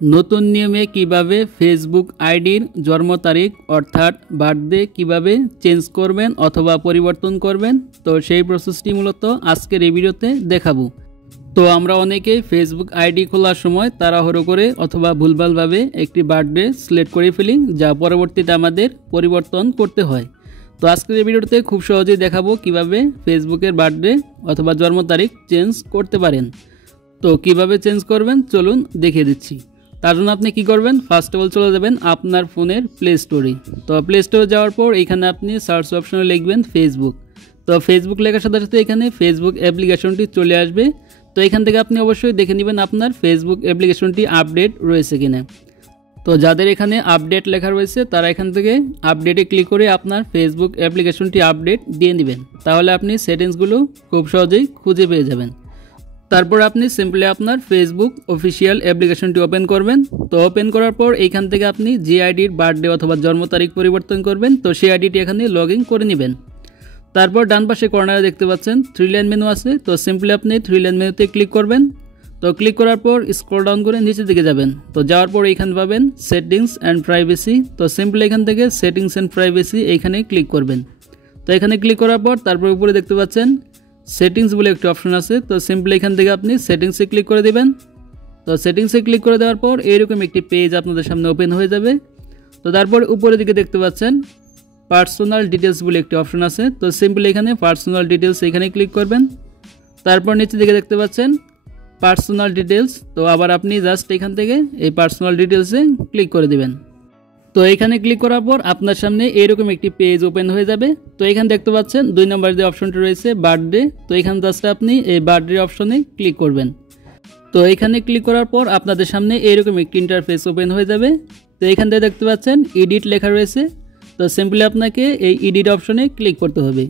নতুন নিয়মে কিভাবে ফেসবুক আইডির জন্ম তারিখ অর্থাৎ বার্থডে কিভাবে চেঞ্জ করবেন অথবা পরিবর্তন করবেন, তো সেই প্রসেসটি মূলত আজকের এই ভিডিওতে দেখাবো। তো আমরা অনেকেই ফেসবুক আইডি খোলার সময় তাড়াহুড়ো করে অথবা ভুলভালভাবে একটি বার্থডে সিলেক্ট করে ফেলি, যা পরবর্তীতে আমাদের পরিবর্তন করতে হয়। তো আজকের এই ভিডিওতে খুব সহজেই দেখাবো কিভাবে ফেসবুকের বার্থডে অথবা জন্ম তারিখ চেঞ্জ করতে পারেন। তো কিভাবে চেঞ্জ করবেন চলুন দেখিয়ে দিচ্ছি। তার জন্য আপনি কি করবেন, ফার্স্ট অফ অল চলে যাবেন আপনার ফোনের প্লে স্টোরে। তো প্লে স্টোরে যাওয়ার পর এখানে আপনি সার্চ অপশনে লিখবেন ফেসবুক। তো ফেসবুক লেখার সাথে সাথে এখানে ফেসবুক অ্যাপ্লিকেশনটি চলে আসবে। তো এখান থেকে আপনি অবশ্যই দেখে নেবেন আপনার ফেসবুক অ্যাপ্লিকেশনটি আপডেট রয়েছে কিনা। তো যাদের এখানে আপডেট লেখা রয়েছে তারা এখান থেকে আপডেটে ক্লিক করে আপনার ফেসবুক অ্যাপ্লিকেশনটি আপডেট দিয়ে নেবেন, তাহলে আপনি সেটিংসগুলো খুব সহজেই খুঁজে পেয়ে যাবেন। তারপর আপনি সিম্পলি আপনার ফেসবুক অফিসিয়াল অ্যাপ্লিকেশনটি ওপেন করবেন। তো ওপেন করার পর এইখান থেকে আপনি যে আইডির বার্থডে অথবা জন্ম তারিখ পরিবর্তন করবেন, তো সেই আইডিটি এখানে লগ ইন করে নেবেন। তারপর ডান পাশে কর্নারে দেখতে পাচ্ছেন 3 লাইন মেনু আছে। তো সিম্পলি আপনি 3 লাইন মেনুতে ক্লিক করবেন। তো ক্লিক করার পর স্ক্রল ডাউন করে নিচের দিকে যাবেন। তো যাওয়ার পর এইখানে পাবেন সেটিংস অ্যান্ড প্রাইভেসি। তো সিম্পলি এখান থেকে সেটিংস অ্যান্ড প্রাইভেসি এইখানে ক্লিক করবেন। তো এখানে ক্লিক করার পর তারপর উপরে দেখতে পাচ্ছেন সেটিংস বলে একটি অপশন আছে। তো সিম্পলি এখান থেকে আপনি সেটিংসে ক্লিক করে দেবেন। তো সেটিংসে ক্লিক করে দেওয়ার পর এইরকম একটি পেজ আপনাদের সামনে ওপেন হয়ে যাবে। তো তারপর উপরের দিকে দেখতে পাচ্ছেন পার্সোনাল ডিটেলস বলে একটি অপশন আছে। তো সিম্পলি এখানে পার্সোনাল ডিটেলস এখানে ক্লিক করবেন। তারপর নিচের দিকে দেখতে পাচ্ছেন পার্সোনাল ডিটেলস। তো আবার আপনি জাস্ট এখান থেকে এই পার্সোনাল ডিটেলসে ক্লিক করে দিবেন। তো এখানে ক্লিক করার পর আপনার সামনে এরকম একটি পেজ ওপেন হয়ে যাবে। তো এখানে দেখতে পাচ্ছেন 2 নম্বর যে অপশনটি রয়েছে বার্থডে। তো এখানে জাস্ট আপনি এই বার্থডে অপশনে ক্লিক করবেন। তো এখানে ক্লিক করার পর আপনাদের সামনে এরকম একটি ইন্টারফেস ওপেন হয়ে যাবে। তো এখান থেকে দেখতে পাচ্ছেন এডিট লেখা রয়েছে। তো সিম্পলি আপনাকে এই এডিট অপশনে ক্লিক করতে হবে।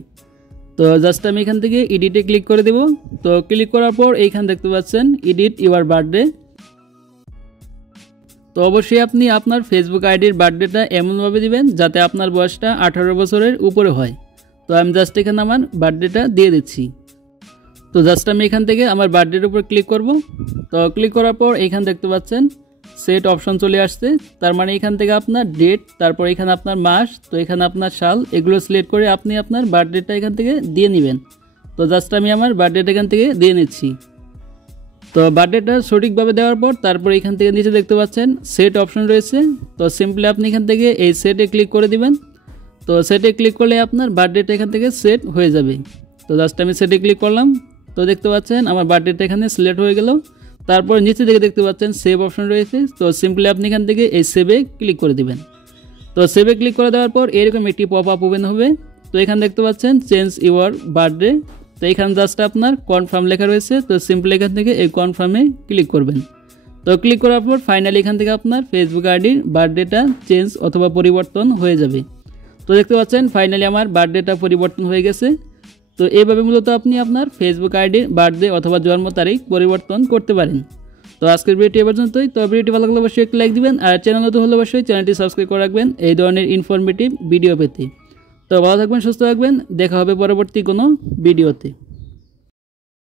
তো জাস্ট আমি এখান থেকে এডিটে ক্লিক করে দেব। তো ক্লিক করার পর এইখানে দেখতে পাচ্ছেন এডিট ইউর বার্থডে। তো অবশ্যই আপনি আপনার ফেসবুক আইডির বার্থডেটা এমনভাবে দিবেন যাতে আপনার বয়সটা 18 বছরের উপরে হয়। তো আমি জাস্ট এখানে আমার বার্থডেটা দিয়ে দিচ্ছি। তো জাস্ট আমি এখান থেকে আমার বার্থডের উপর ক্লিক করব। তো ক্লিক করার পর এখানে দেখতে পাচ্ছেন সেট অপশন চলে আসছে। তার মানে এখান থেকে আপনার ডেট, তারপর এখানে আপনার মাস, তো এখানে আপনার সাল, এগুলো সিলেক্ট করে আপনি আপনার বার্থডেটা এখান থেকে দিয়ে নেবেন। তো জাস্ট আমি আমার বার্থডেটা এখান থেকে দিয়ে নিচ্ছি। তো বার্থডেটা সঠিকভাবে দেওয়ার পর তারপর এখান থেকে নিচে দেখতে পাচ্ছেন সেট অপশন রয়েছে। তো সিম্পলি আপনি এখান থেকে এই সেটে ক্লিক করে দিবেন। তো সেটে ক্লিক করলে আপনার বার্থডেটা এখান থেকে সেট হয়ে যাবে। তো জাস্ট আমি সেটে ক্লিক করলাম। তো দেখতে পাচ্ছেন আমার বার্থডেটা এখানে সিলেক্ট হয়ে গেল। তারপর নিচে দিকে দেখতে পাচ্ছেন সেভ অপশন রয়েছে। তো সিম্পলি আপনি এখান থেকে এই সেভে ক্লিক করে দিবেন। তো সেভে ক্লিক করে দেওয়ার পর এরকম একটি পপ আপ ওপেন হবে। তো এখানে দেখতে পাচ্ছেন চেঞ্জ ইউর বার্থডে। তো এখানে জাস্ট আপনার কনফার্ম লেখা রয়েছে। তো সিম্পলি এখান থেকে এই কনফার্মে ক্লিক করবেন। তো ক্লিক করার পর ফাইনালি এখান থেকে আপনার ফেসবুক আইডির বার্থডেটা চেঞ্জ অথবা পরিবর্তন হয়ে যাবে। তো দেখতে পাচ্ছেন ফাইনালি আমার বার্থডেটা পরিবর্তন হয়ে গেছে। তো এইভাবে মূলত আপনি আপনার ফেসবুক আইডির বার্থডে অথবা জন্ম তারিখ পরিবর্তন করতে পারেন। তো আজকের ভিডিওটি এ পর্যন্তই। তো ভিডিওটি ভালো লাগলে অবশ্যই একটি লাইক দিবেন, আর চ্যানেল নতুন হলে অবশ্যই চ্যানেলটি সাবস্ক্রাইব করে রাখবেন এই ধরনের ইনফরমেটিভ ভিডিও পেতে। তো ভালো থাকবেন, সুস্থ থাকবেন, দেখা হবে পরবর্তী কোনো ভিডিওতে।